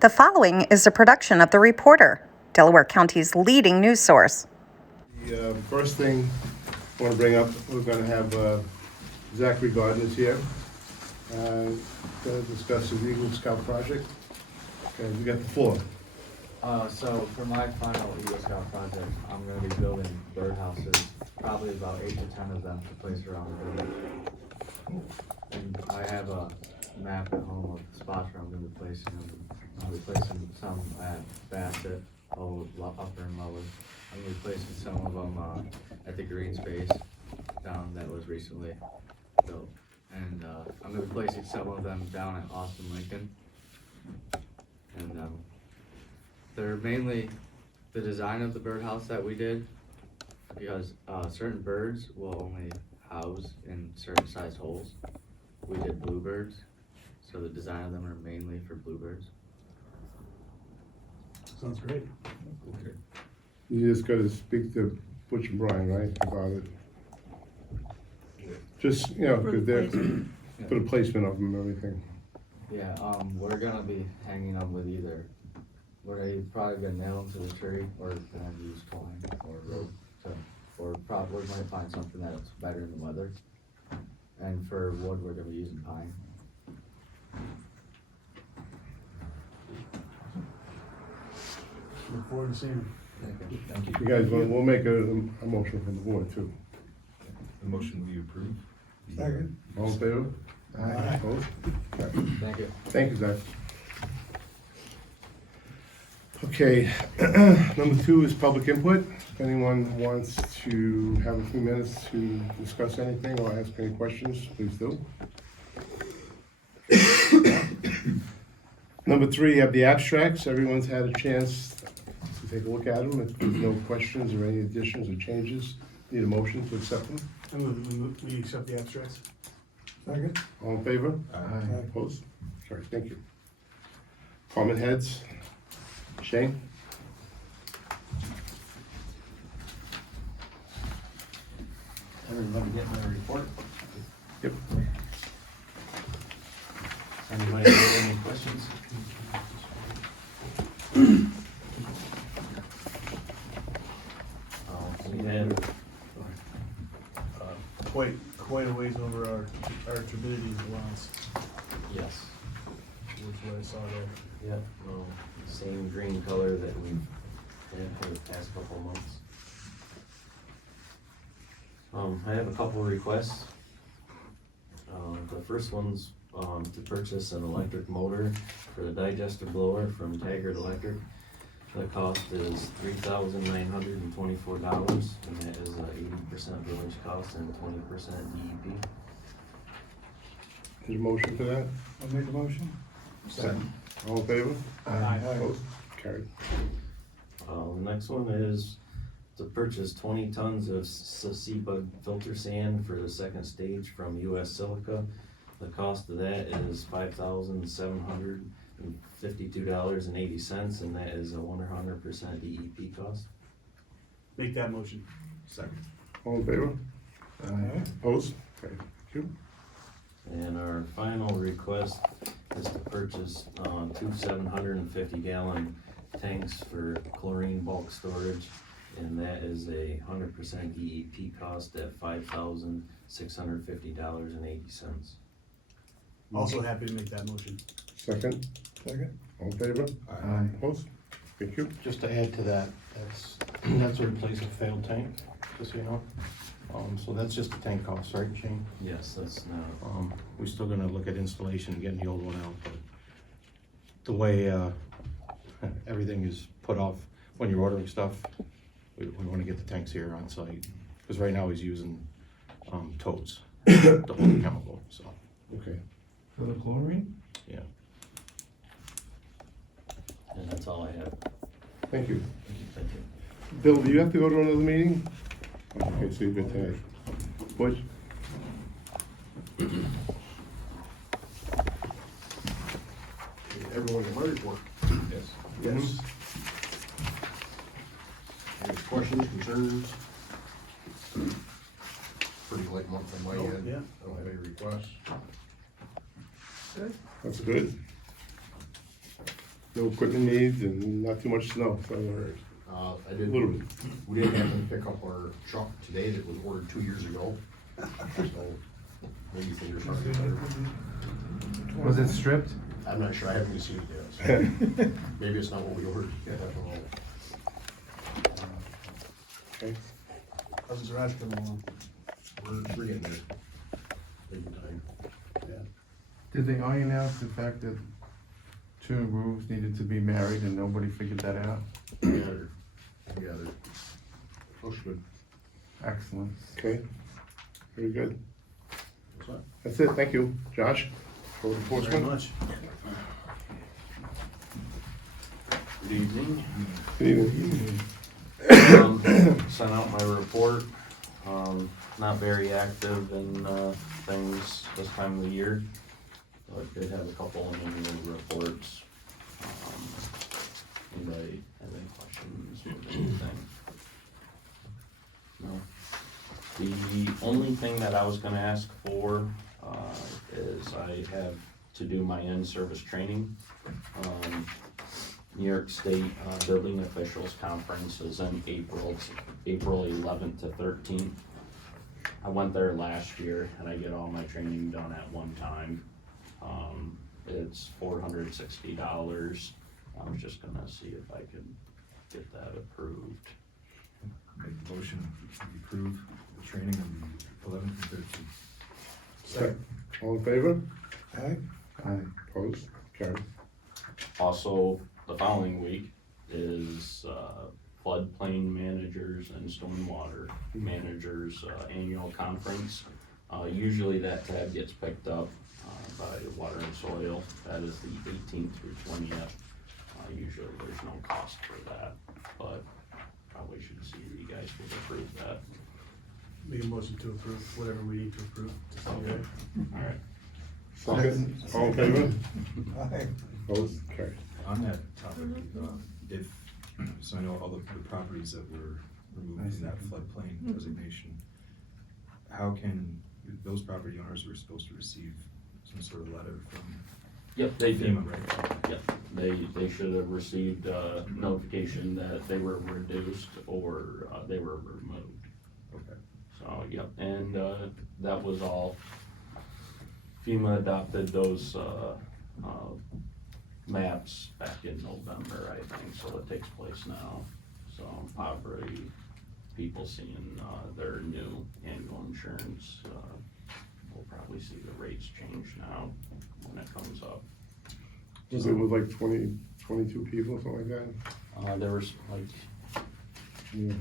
The following is a production of The Reporter, Delaware County's leading news source. The first thing I want to bring up, we're going to have Zachary Gardner is here. Going to discuss the Eagle Scout project. Okay, we got the floor. So for my final Eagle Scout project, I'm gonna be building birdhouses, probably about 8 to 10 of them to place around the village. And I have a map at home of spots where I'm gonna be placing them. I'm replacing some at Bassett, upper and lower. I'm replacing some of them at the green space down that was recently built. And I'm replacing some of them down at Austin Lincoln. And they're mainly the design of the birdhouse that we did, because certain birds will only house in certain size holes. We did bluebirds, so the design of them are mainly for bluebirds. Sounds great. Okay. You just got to speak to Butch and Brian, right, about it? Just, you know, because they're for the placement of them and everything. Yeah, we're gonna be hanging them with either, we're probably gonna nail them to the tree, or gonna use twine or rope, or probably we might find something that's better in the weather. And for wood, we're gonna be using pine. Look forward to seeing them. Thank you. You guys, we'll make a motion from the board too. The motion will be approved. Second. All in favor? Aye. Opposed? Okay. Thank you. Thank you, Zach. Okay, number 2 is public input. If anyone wants to have a few minutes to discuss anything or ask any questions, please do. Number 3, you have the abstracts. Everyone's had a chance to take a look at them. If there's no questions or any additions or changes, need a motion to accept them. I move we accept the abstracts. Second. All in favor? Aye. Opposed? Sorry, thank you. Department heads. Shane? Everybody getting their report? Yep. Anybody have any questions? We had, Quite a ways over our turbidity allowance, yes, which is what I saw there. yep, same green color that we've had for the past couple of months. I have a couple of requests. The first one's to purchase an electric motor for the digester blower from Taggart Electric. The cost is $3,924, and that is 80% village cost and 20% DEP. Is there a motion for that? I'll make a motion. Second. All in favor? Aye. Opposed? Carried. The next one is to purchase 20 tons of sea-bug filter sand for the second stage from US Silica. The cost of that is $5,752.80, and that is a 100% DEP cost. Make that motion. Second. All in favor? Aye. Opposed? Okay, thank you. And our final request is to purchase 2 750-gallon tanks for chlorine bulk storage, and that is a 100% DEP cost at $5,650.80. Also happy to make that motion. Second? Second. All in favor? Aye. Opposed? Thank you. Just to add to that, that's a replace a failed tank, just so you know. So that's just the tank cost, right, Shane? Yes, that's not. We're still gonna look at installation and getting the old one out, but the way, everything is put off when you're ordering stuff, we wanna get the tanks here on site, because right now he's using, totes to hold the chemical, so, Okay. For the chlorine? yeah. And that's all I have. Thank you. Thank you. Bill, do you have to go to another meeting? Okay, so you've been today. Butch? Everyone in my report. Yes. Yes. Any questions, concerns? Pretty light month on my end. Yeah. I don't have any requests. That's good. no equipment needs and not too much snow, so I a did, little bit. we did have to pick up our truck today that was ordered 2 years ago. So maybe things are starting to get better. Was it stripped? I'm not sure, I haven't received it yet, so maybe it's not what we ordered. I don't know. Okay. How's the garage coming along? We're getting there. Taking time. Did they iron out the fact that two roofs needed to be married and nobody figured that out? Yeah, looks good. Excellent. Okay, very good. What's that? That's it, thank you. Josh? Code Very enforcement? much. Good evening. Good evening. Sent out my report. Not very active in, things this time of the year, but did have a couple of new reports. Anybody have any questions with anything? No? The only thing that I was gonna ask for, is I have to do my in-service training. New York State Building Officials Conference is in April. It's April 11th to 13th. I went there last year and I get all my training done at one time. It's $460. I was just gonna see if I could get that approved. Make the motion to approve the training on the 11th and 13th. Second. All in favor? Aye. Aye. Opposed? Carried. Also, the following week is floodplain managers and stormwater managers annual conference. Usually that tab gets picked up by Water and Soil. That is the 18th through 20th. Usually there's no cost for that, but probably should see if you guys would approve that. Make a motion to approve whatever we need to approve. Okay. All right. Second. All in favor? Aye. Opposed? Carried. On that topic, if, so I know all the properties that were removed from that floodplain designation, how can, those property owners were supposed to receive some sort of letter from Yep, they did. FEMA, right? Yep, they should have received notification that they were reduced or they were removed. Okay. So, yep, and that was all. FEMA adopted those maps back in November, I think, so it takes place now. So probably people seeing their new annual insurance, we'll probably see the rates change now when it comes up. Was it with like 22 people or something like that? There was like Yeah.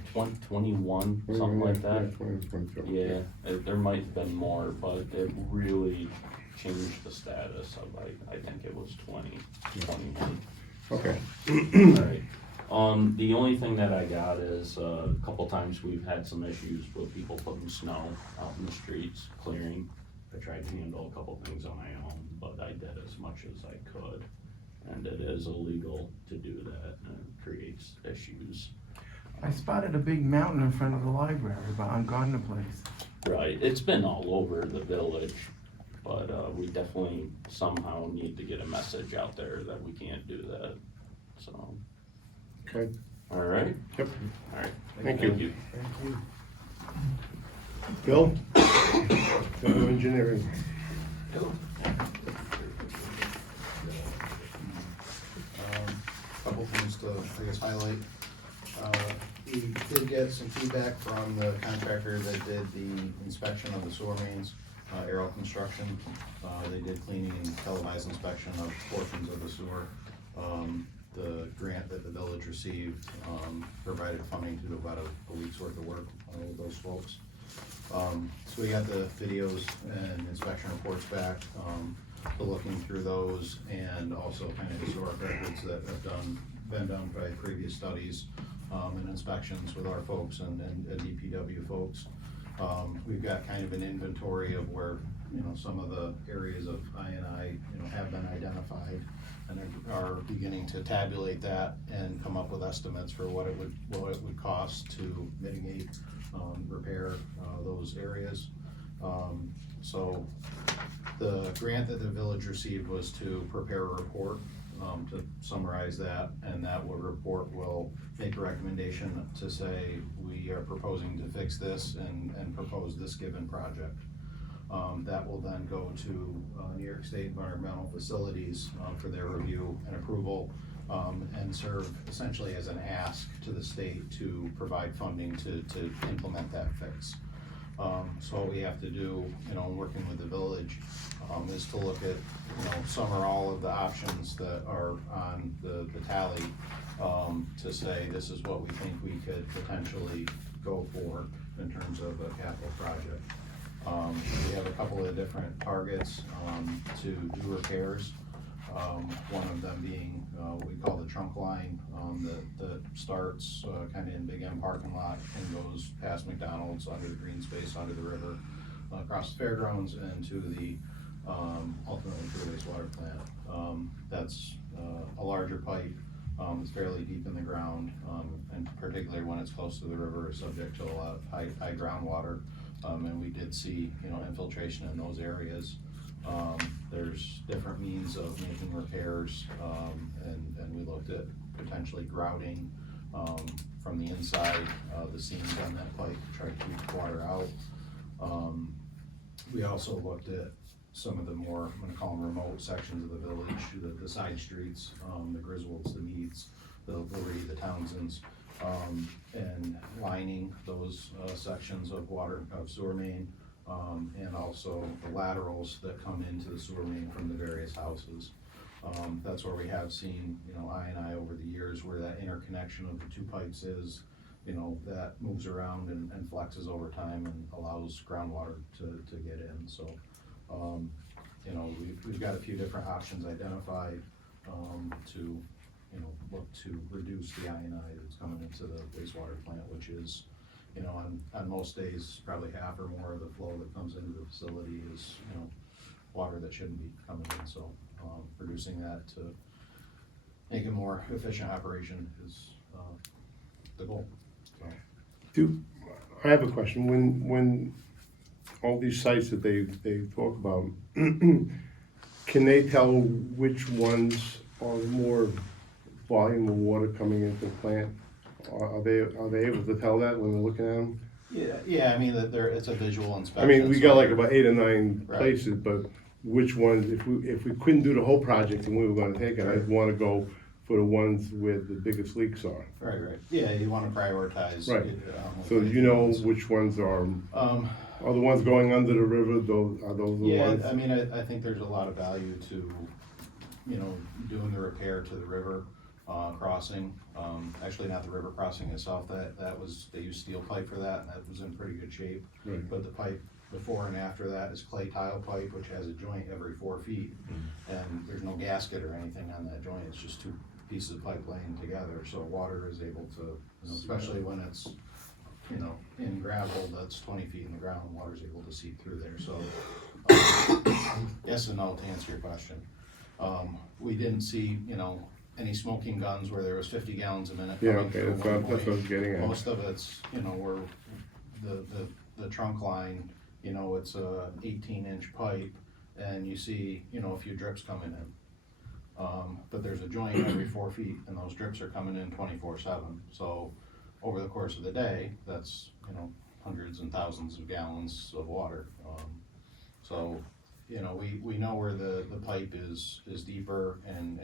21, something like that. Yeah, 20, 22. Yeah, there might have been more, but it really changed the status of, I think it was 21. Okay. Alright, the only thing that I got is, a couple times we've had some issues with people putting snow out in the streets, clearing. I tried to handle a couple things on my own, but I did as much as I could. And it is illegal to do that, and it creates issues. I spotted a big mountain in front of the library, but on Gardner Place. Right, it's been all over the village, but we definitely somehow need to get a message out there that we can't do that, so. Okay. All right? Yep. All right. Thank you. Bill? Bill Engineering. Couple things to, I guess, highlight. We did get some feedback from the contractor that did the inspection of the sewer mains, Aero Construction. They did cleaning and televised inspection of portions of the sewer. The grant that the village received provided funding to do about a week's worth of work with those folks. So we got the videos and inspection reports back, so looking through those, and also kind of historic records that have been done by previous studies and inspections with our folks and DPW folks. We've got kind of an inventory of where, some of the areas of I&I, have been identified, and are beginning to tabulate that and come up with estimates for what it would cost to mitigate, repair those areas. So the grant that the village received was to prepare a report to summarize that, and that report will make a recommendation to say, we are proposing to fix this and propose this given project. That will then go to New York State Environmental Facilities for their review and approval, and serve essentially as an ask to the state to provide funding to implement that fix. So what we have to do, in working with the village, is to look at, some or all of the options that are on the tally, to say, this is what we think we could potentially go for in terms of a capital project. We have a couple of different targets, to do repairs. One of them being, what we call the trunk line, that starts, kinda in Big M parking lot and goes past McDonald's, under the green space, under the river, across the fairgrounds and to the, ultimately to the wastewater plant. That's, a larger pipe, it's fairly deep in the ground, and particularly when it's close to the river, is subject to a lot of high groundwater. And we did see, infiltration in those areas. There's different means of making repairs, and we looked at potentially grouting, from the inside, the seams on that pipe to try to keep the water out. We also looked at some of the more, I'm gonna call them remote sections of the village, the side streets, the Griswolds, the Meads, the Liberty, the Townsends, and lining those, sections of sewer main, and also the laterals that come into the sewer main from the various houses. That's where we have seen, I over the years, where that interconnection of the two pipes is, that moves around and flexes over time and allows groundwater to get in, so. We've got a few different options identified, to, look to reduce the INI that's coming into the wastewater plant, which is, on most days, probably half or more of the flow that comes into the facility is, water that shouldn't be coming in, so, reducing that to make a more efficient operation is, the goal, so. I have a question, when all these sites that they talk about, can they tell which ones are more volume of water coming into the plant? Are they able to tell that when they're looking at them? Yeah, I mean, it's a visual I inspection. mean, we so got like about 8 or 9 Right. places, but which ones, if we couldn't do the whole project and we were gonna take it, I'd wanna go for the ones where the biggest leaks are. Right, yeah, you wanna prioritize. Right. With So the you know ones. which ones are the ones going under the river, are those the Yeah, ones? I mean, I think there's a lot of value to, doing the repair to the river, crossing. Actually, not the river crossing itself, they used steel pipe for that, and that was in pretty good shape. Right. But the pipe before and after that is clay tile pipe, which has a joint every 4 feet. And there's no gasket or anything on that joint, it's just 2 pieces of pipe laying together, so water is able to, especially when it's, in gravel that's 20 feet in the ground, water's able to seep through there, so. Yes and no, to answer your question. We didn't see, any smoking guns where there was 50 gallons a minute Yeah, coming okay, through that's one what I point. was getting at. Most of it's, where the trunk line, it's a 18-inch pipe, and you see, a few drips coming in. But there's a joint every 4 feet, and those drips are coming in 24/7, so over the course of the day, that's, hundreds and thousands of gallons of water. So, we know where the pipe is deeper and,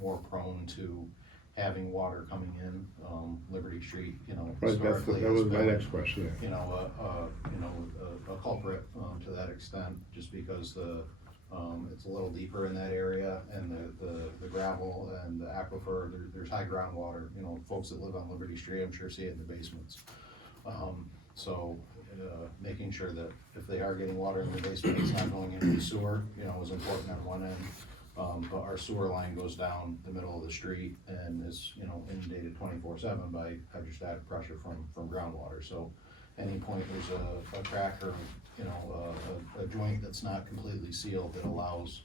more prone to having water coming in. Liberty Street, Right, historically that has was my been, next question, yeah. a culprit, to that extent, just because it's a little deeper in that area, and the gravel and the aquifer, there's high groundwater, folks that live on Liberty Street, I'm sure see it in the basements. So, making sure that if they are getting water in the basement, it's not going into the sewer, is important on one end. But our sewer line goes down the middle of the street and is, inundated 24/7 by hydrostatic pressure from groundwater, so any point there's a crack or, a joint that's not completely sealed that allows,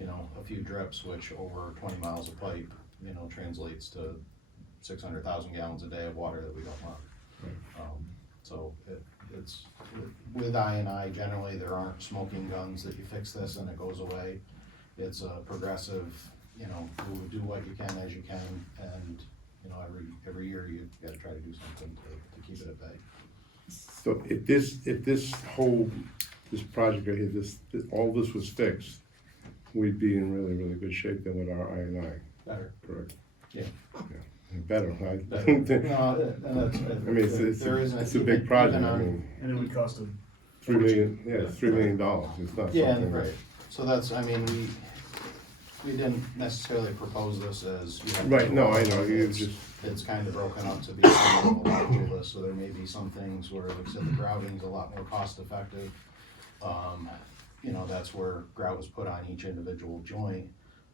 a few drips, which over 20 miles of pipe, translates to 600,000 gallons a day of water that we don't want. So it's, with INI, generally, there aren't smoking guns that you fix this and it goes away. It's a progressive, you know, you would do what you can as you can, and, you know, every year you gotta try to do something to keep it at bay. So if this project right here, all this was fixed, we'd be in really, really good shape then with our INI, Better. correct? Yeah. Better, right? Better. No, and that's, I mean, there isn't. it's a big project, I mean, And it would cost a $3 million, yeah, it's $3 million, it's not Yeah, something. right, so that's, I mean, we didn't necessarily propose this as, you know. Right, no, I know, you It's- just, It's kind of broken up to be some of a larger list, so there may be some things where, like I said, the grouting's a lot more cost effective. You know, that's where grout was put on each individual joint.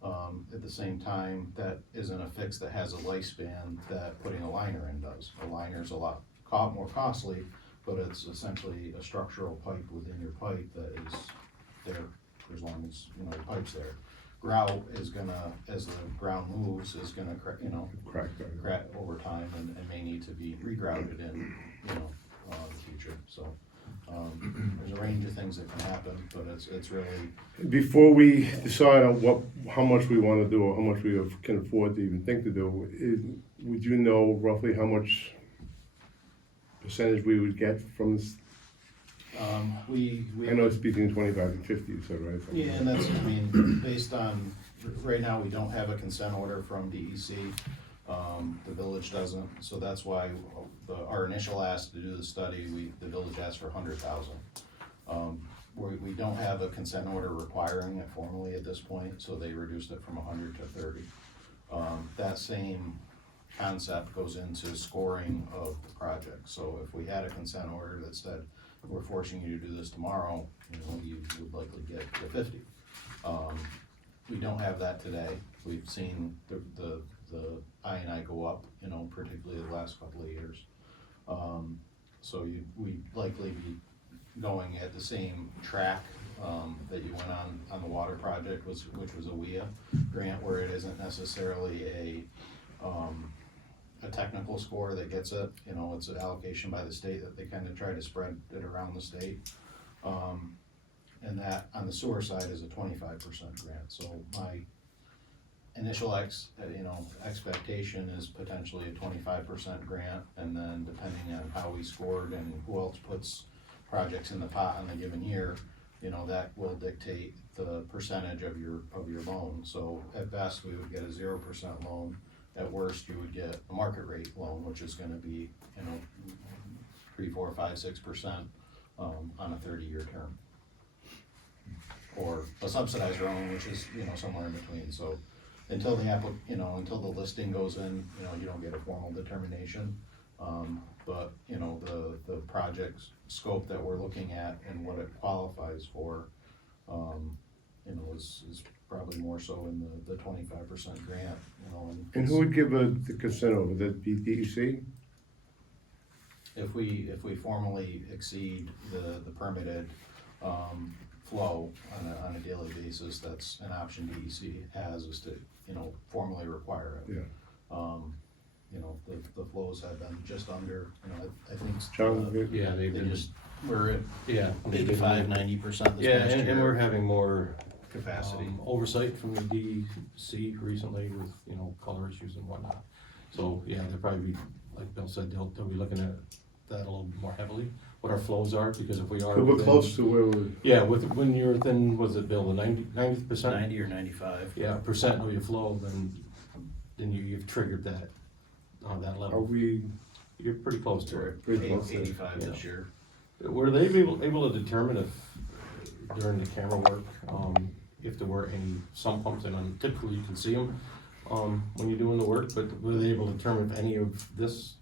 At the same time, that isn't a fix that has a lifespan that putting a liner in does. A liner's a lot more costly, but it's essentially a structural pipe within your pipe that is there for as long as, you know, the pipe's there. Grout is gonna, as the ground moves, is gonna, you know, crack, crack over time and may need to be regrouted in, you know, the future, so. There's a range of things that can happen, but it's really, Before we decide on how much we wanna do or how much we can afford to even think to do, would you know roughly how much percentage we would get from this? we. I know it's between 25 and 50, you said, right? Something Yeah, like and that's, I mean, based on, right now, we don't have a consent order from DEC. The village doesn't, so that's why our initial ask to do the study, the village asked for 100,000. We don't have a consent order requiring it formally at this point, so they reduced it from 100 to 30. That same concept goes into scoring of the project, so if we had a consent order that said, we're forcing you to do this tomorrow, you know, you would likely get the 50. We don't have that today. We've seen the INI go up, you know, particularly the last couple of years. So we'd likely be going at the same track that you went on the water project, which was a WIA grant, where it isn't necessarily a technical score that gets it. You know, it's an allocation by the state that they kind of try to spread it around the state. And that on the sewer side is a 25% grant. So my initial expectation is potentially a 25% grant, and then depending on how we scored and who else puts projects in the pot on the given year, you know, that will dictate the percentage of your loan. So at best, we would get a 0% loan. At worst, you would get a market rate loan, which is gonna be, you know, 3, 4, 5, 6% on a 30-year term. Or a subsidized loan, which is, you know, somewhere in between. So until until the listing goes in, you know, you don't get a formal determination. But, you know, the project's scope that we're looking at and what it qualifies for, you know, is probably more so in the 25% grant, you know. And who would give the consent over, would that be DEC? If we formally exceed the permitted, flow on a daily basis, that's an option DEC has, is to, you know, formally require it. Yeah. You know, the flows have been just under, you know, I think. John, Yeah, They just, we're at yeah. 85, 90% this past year. Yeah, and we're having more Capacity. oversight from the DEC recently with, you know, color issues and whatnot. So, yeah, they'll probably be, like Bill said, they'll be looking at that a little more heavily, what our flows are, because if we are. we're within- close to where we're. Yeah, when you're within, was it Bill, the 90%? 90 or 95. Yeah, percent of your flow, then you've triggered that, on that Are level. we You're pretty close to it. pretty close to it? 85 this year. Were they able to determine if, during the camera work, if there were any sump pumps in them? Typically, you can see them, when you're doing the work, but were they able to determine if any of this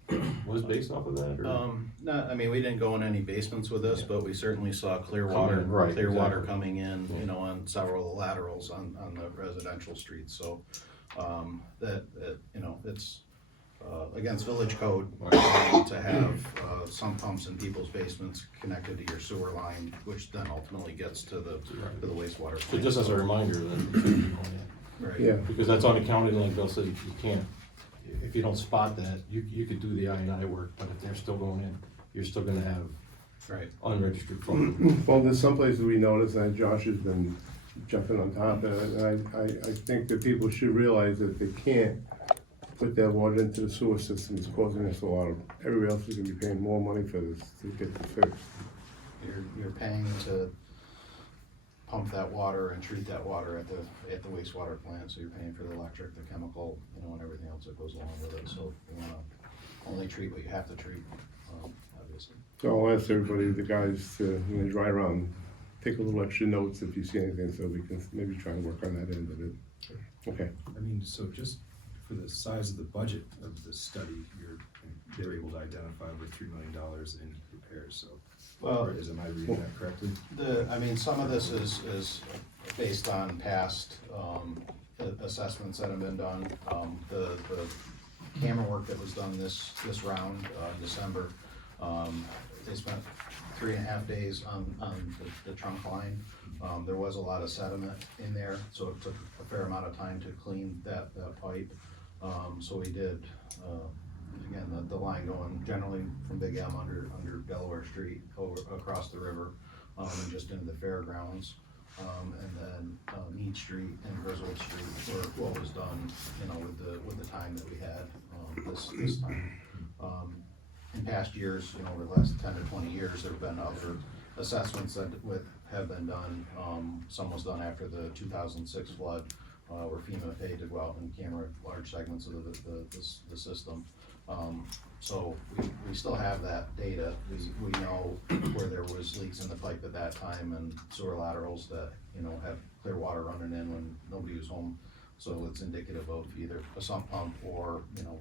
was based off of that, or? I mean, we didn't go in any basements with this, but we certainly saw clear water, Right, exactly. coming in, you know, on several laterals on the residential streets, so, that, you know, it's, against village code, to have, sump pumps in people's basements connected to your sewer line, which then ultimately gets to the wastewater So plant. just as a reminder, that you shouldn't be going in. Right. Yeah, Because that's on accounting, like Bill said, you can't, if you don't spot that, you could do the I&I work, but if they're still going in, you're still gonna have Right. unregistered flow. well, there's some places we noticed, and Josh has been jumping on top of it, and I think that people should realize that they can't put that water into the sewer system. It's causing us a lot of, everybody else is gonna be paying more money for this to get this fixed. You're paying to pump that water and treat that water at the wastewater plant, so you're paying for the electric, the chemical, you know, and everything else that goes along with it, so you wanna only treat what you have to treat, obviously. So I'll ask everybody, the guys, to, when they ride around, take a little extra notes if you see anything, so we can maybe try and work on that end of it. Okay. I mean, so just for the size of the budget of the study, they're able to identify over $3 million in repairs, so. Well, Am I reading that correctly? I mean, some of this is based on past, assessments that have been done. The camera work that was done this round, December, they spent 3.5 days on the trunk line. There was a lot of sediment in there, so it took a fair amount of time to clean that pipe. So we did, again, the line going generally from Big M under Delaware Street over across the river, and just into the fairgrounds. And then Mead Street and Griswold Street were what was done, you know, with the time that we had this time. In past years, you know, over the last 10 or 20 years, there have been other assessments that have been done. Some was done after the 2006 flood, where FEMA paid to go out and camera large segments of the system. So we still have that data. We know where there was leaks in the pipe at that time and sewer laterals that, you know, have clear water running in when nobody was home. So it's indicative of either a sump pump or, you know,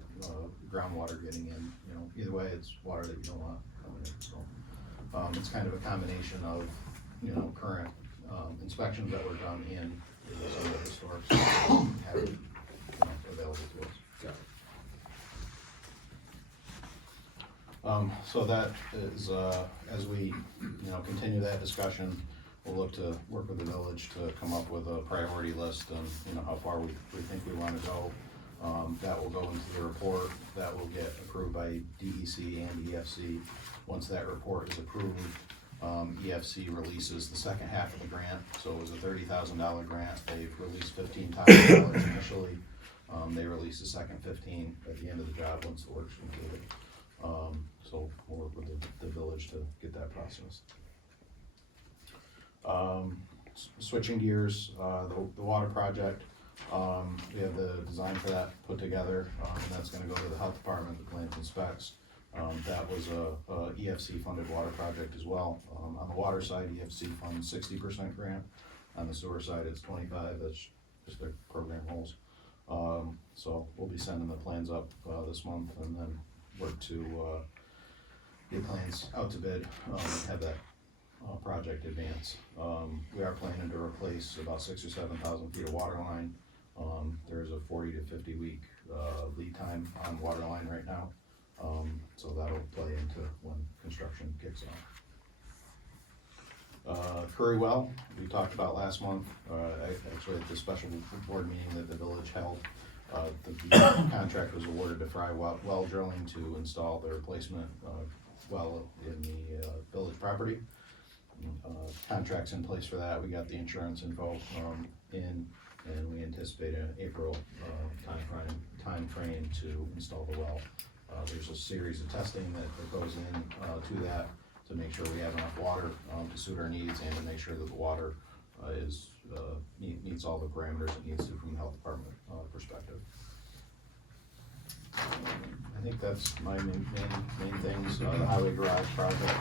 groundwater getting in. You know, either way, it's water that you don't want coming in. So it's kind of a combination of, you know, current inspections that were done in some of the historic stuff have, you know, available to us. Got it. So that is, as we, you know, continue that discussion, we'll look to work with the village to come up with a priority list and, you know, how far we think we wanna go. That will go into the report, that will get approved by DEC and EFC. Once that report is approved, EFC releases the second half of the grant, so it was a $30,000 grant, they've released $15,000 initially. They release the second 15 at the end of the job once the work's completed. So we'll work with the village to get that processed. Switching gears, the water project, we have the design for that put together, and that's gonna go to the health department, the plans and specs. That was a EFC funded water project as well. On the water side, EFC funds 60% grant. On the sewer side, it's 25, that's just their program rules. So we'll be sending the plans up this month and then work to get plans out to bid, and have that project advance. We are planning to replace about 6,000 or 7,000 feet of water line. There's a 40 to 50 week lead time on water line right now. So that'll play into when construction kicks off. Curry Well, we talked about last month, actually at the special board meeting that the village held. The contract was awarded to Fry Well Drilling to install the replacement well in the village property. Contract's in place for that. We got the insurance info in, and we anticipate an April time frame to install the well. There's a series of testing that goes in to that to make sure we have enough water to suit our needs and to make sure that the water meets all the parameters it needs to from the health department perspective. I think that's my main things. The highway garage project,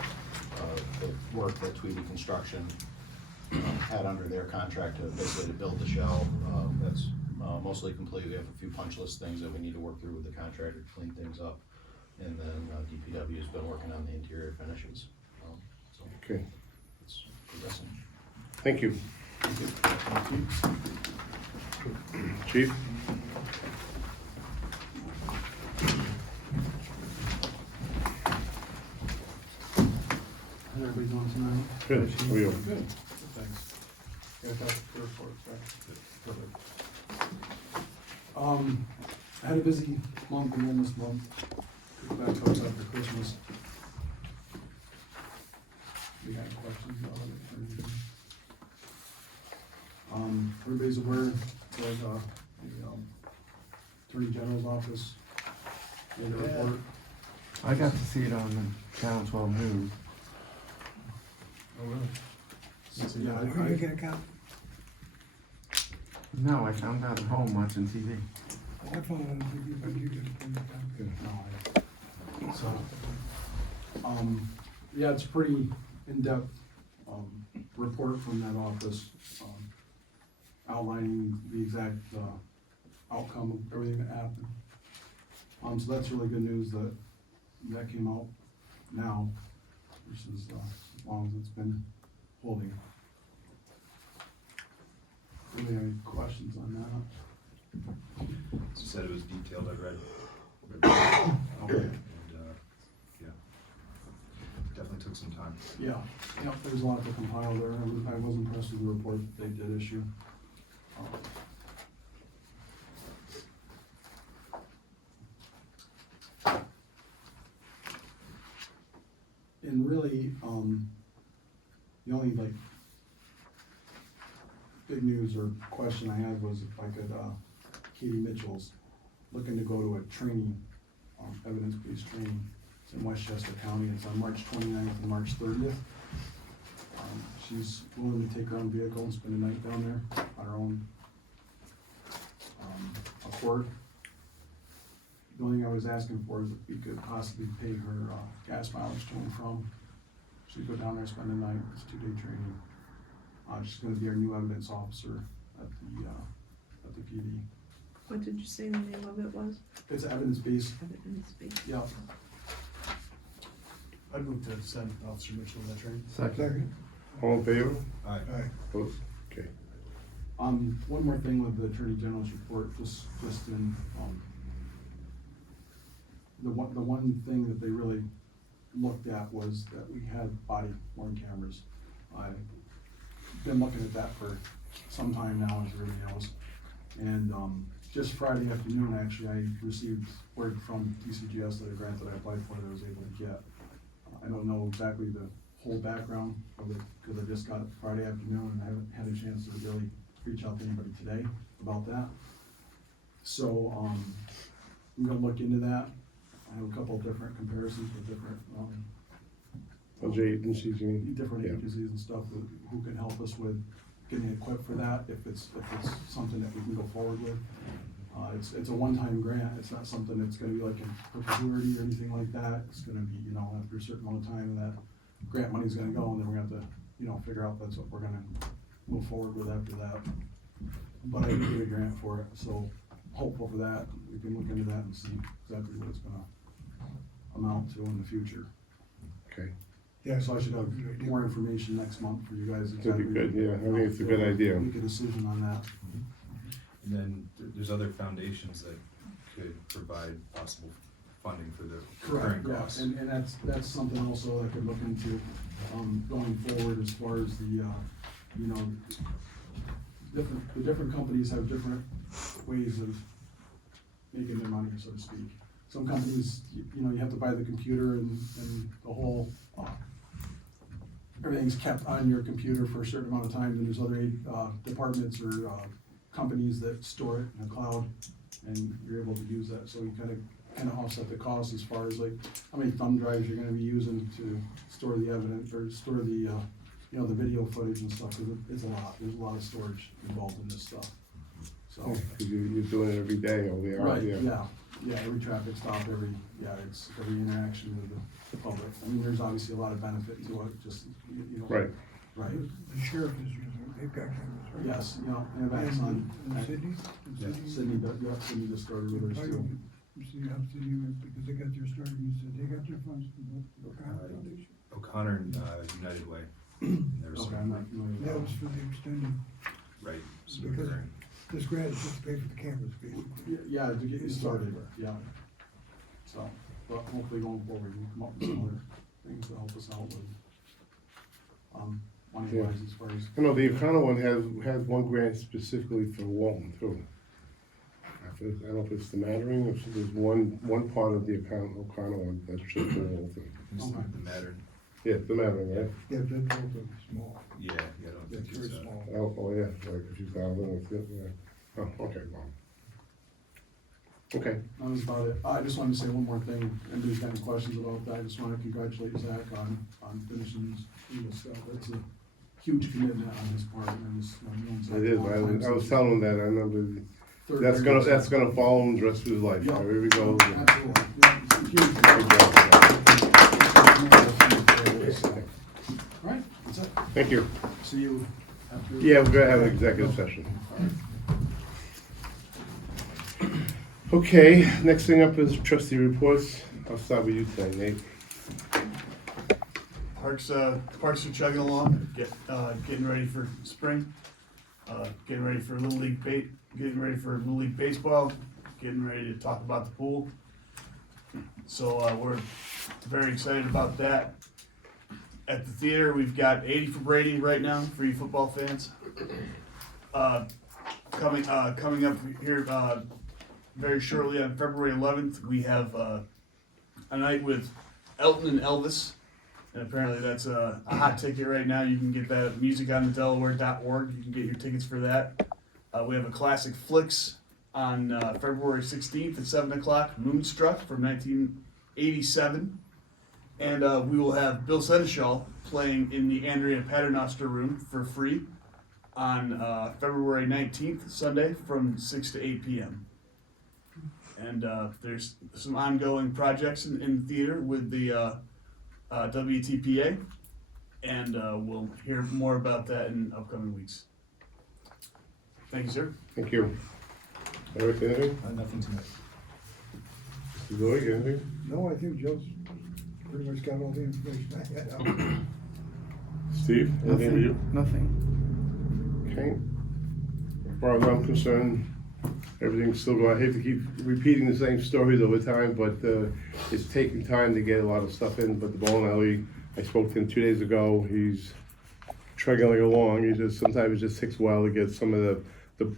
the work that Tweedy Construction had under their contract to basically to build the shell, that's mostly complete. We have a few punch list things that we need to work through with the contractor to clean things up. And then DPW has been working on the interior finishes. So Okay, it's progressing. thank you. Chief? How's everybody doing tonight? Good, how are you? Good, thanks. Yeah, that's the report, perfect. I had a busy month again this month. Back to us after Christmas. You got questions about it or anything? Everybody's aware that, the, Attorney General's office made a report. I got to see it on the Channel 12 News. Oh, really? So, yeah, Where do you get a copy? No, I found out at home watching TV. I found it on TV, but you didn't print it out. No, so, yeah, it's a pretty in-depth, report from that office, outlining the exact, outcome of everything that happened. So that's really good news that that came out now versus, as long as it's been holding. Any questions on that? As you said, it was detailed, I read it. Okay. And, yeah, definitely took some time. Yeah, yep, there's a lot to compile there. I was impressed with the report that they did issue. And really, the only like big news or question I had was if I could, Katie Mitchell's looking to go to a training, evidence-based training. It's in Westchester County. It's on March 29th and March 30th. She's willing to take her own vehicle and spend a night down there on her own accord. The only thing I was asking for is if we could possibly pay her gas mileage to and from. She'd go down there, spend the night. It's a 2-day training. She's going to be our new evidence officer at the PD. What did you say the name of it was? It's evidence-based. Evidence-based. Yeah. I'd move to send Officer Mitchell to that training. Second. All in favor? Aye. Opposed? Okay. One more thing with the Attorney General's report, just in, the one thing that they really looked at was that we had body worn cameras. I've been looking at that for some time now, as everybody knows. And, just Friday afternoon, actually, I received word from TCGS that a grant that I applied for that I was able to get. I don't know exactly the whole background of it, because I just got it Friday afternoon and I haven't had a chance to really reach out to anybody today about that. So, I'm gonna look into that. I have a couple of different comparisons with different, Other agencies, you mean? different Yeah. agencies and stuff who can help us with getting equipped for that, if it's something that we can go forward with. It's a one-time grant. It's not something that's gonna be like in perpetuity or anything like that. It's gonna be, after a certain amount of time, that grant money's gonna go, and then we're gonna have to, figure out that's what we're gonna move forward with after that. But I did get a grant for it, so hopeful for that. We can look into that and see exactly what it's gonna amount to in the future. Okay. Yeah. So I should have more information next month for you guys. That'd be good, yeah. I think it's a good idea. Make a decision on that. And then there's other foundations that could provide possible funding for the current Yeah, costs. and that's something also I could look into, going forward as far as the, the different companies have different ways of making their money, so to speak. Some companies, you have to buy the computer and the whole, everything's kept on your computer for a certain amount of time, and there's other, departments or, companies that store it in a cloud, and you're able to use that, so you kind of offset the cost as far as like how many thumb drives you're gonna be using to store the evidence, or store the, the video footage and stuff, 'cause it's a lot, there's a lot of storage involved in this stuff, so. Because you're doing it every day over there, Right, yeah. yeah, every traffic stop, it's every interaction with the public. I mean, there's obviously a lot of benefit to it, just, Right. Right, The sheriff is using, they've got cameras, right? yes, and that's on, And Sydney? Yeah. Sydney just started with I us too. see how Sydney went, because they got their starting, you said they got their funds from the O'Connor Foundation. O'Connor and United Way. And there was Okay, some- I'm not familiar with That that. was for the extended, Right. some Because- recurring. this grant is just to pay for the cameras, basically. Yeah, to get you started, yeah. So, but hopefully going forward, we'll come up with some other things to help us out with, money wise as far as. I know the O'Connor one has one grant specifically for Walton too. I don't know if it's the Mattering, or if there's one part of the O'Connor one that's just for Walton. It's Okay. the matter. Yeah, the Maverick, right? Yeah, that's also small. Yeah, I don't That's think very it's, small. Oh, yeah, like a few thousand, that's it, yeah. Oh, okay, well. Okay, That was about it. I just wanted to say one more thing, and there's any questions about that, I just wanna congratulate Zach on finishing his legal stuff. That's a huge commitment on his part, and just, known Zach I a did, long I time was since telling him that, I remember, third that's grade or gonna something. follow him the rest of his life, Yeah. wherever he goes. Absolutely, yeah, it's a huge. All right, that's it. Thank you. See you after. Yeah, we're gonna have an executive session. Okay, next thing up is trustee reports. I'll start with you today, Nate. Parks are chugging along, getting ready for spring, getting ready for getting ready for Little League baseball, getting ready to talk about the pool. So, we're very excited about that. At the theater, we've got 80 for Brady right now for you football fans. Coming up here, very shortly on February 11th, we have, a night with Elton and Elvis. And apparently that's a hot ticket right now. You can get that at musiconthedelaware.org. You can get your tickets for that. We have a classic flicks on February 16th at 7 o'clock, Moonstruck from 1987. And we will have Bill Seneschal playing in the Andrea Paternoster room for free on February 19th, Sunday, from 6 to 8 p.m. And there's some ongoing projects in the theater with the WTPA, and we'll hear more about that in upcoming weeks. Thank you, sir. Thank you. Eric, anything? nothing tonight. Mr. Zoe, anything? No, I think Joe's pretty much got all the information I had out. Steve, anything for you? Nothing. Okay. As far as I'm concerned, everything's still going. I hate to keep repeating the same stories over time, but it's taking time to get a lot of stuff in. But the bowling alley, I spoke to him 2 days ago. He's struggling along. Sometimes it just takes a while to get some of the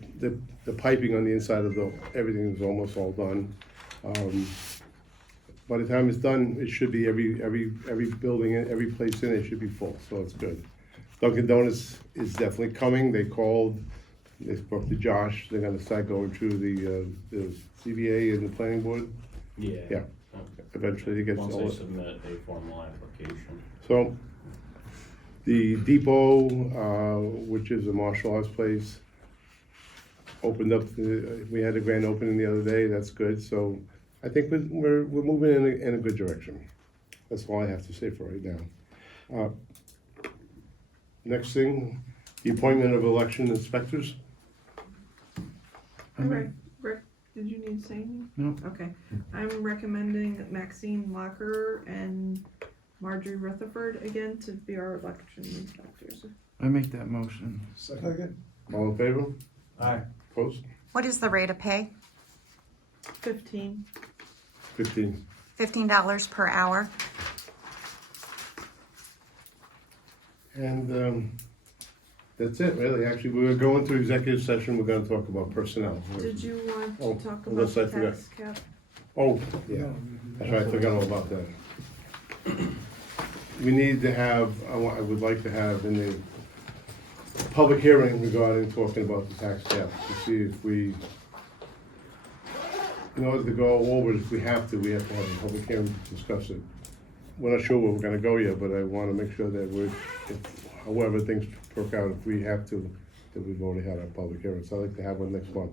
piping on the inside of everything is almost all done. By the time it's done, it should be every building, every place in it should be full. So it's good. Dunkin' Donuts is definitely coming. They called. They spoke to Josh. They're gonna start going through the CBA and the planning board. Yeah. Yeah. Okay. Eventually it gets Once all. I submit a formal application. So, the depot, which is a martial arts place, opened up. We had a grand opening the other day. That's good. So, I think we're moving in a good direction. That's all I have to say for right now. Next thing, the appointment of election inspectors. All right, Rick, did you need to say anything? No. Okay, I'm recommending Maxine Locker and Marjorie Rutherford again to be our election inspectors. I make that motion. Second. All in favor? Aye. Opposed? What is the rate of pay? 15. 15. $15 per hour. And that's it, really. Actually, we're going to executive session. We're going to talk about personnel. Did you want Oh, to talk about unless I the forgot. tax cap? Oh, yeah. That's right. I forgot all about that. We need to have, I would like to have in the public hearing regarding talking about the tax cap to see if we, in order to go over it, if we have to have a public hearing to discuss it. We're not sure where we're gonna go yet, but I wanna make sure that however things work out, if we have to, that we've already had our public hearing. So I'd like to have one next month,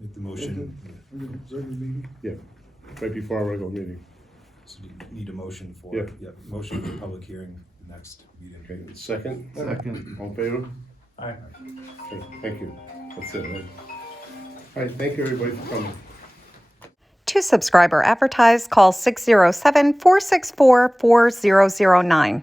Make the motion, Regular meeting. right before our regular meeting. so you need a motion for, Yeah. motion for public hearing next meeting. Okay, second? Second. All in favor? Aye. Okay, thank you. That's it, right? All right, thank you, everybody, for coming. To subscribe or advertise, call 607-464-4009.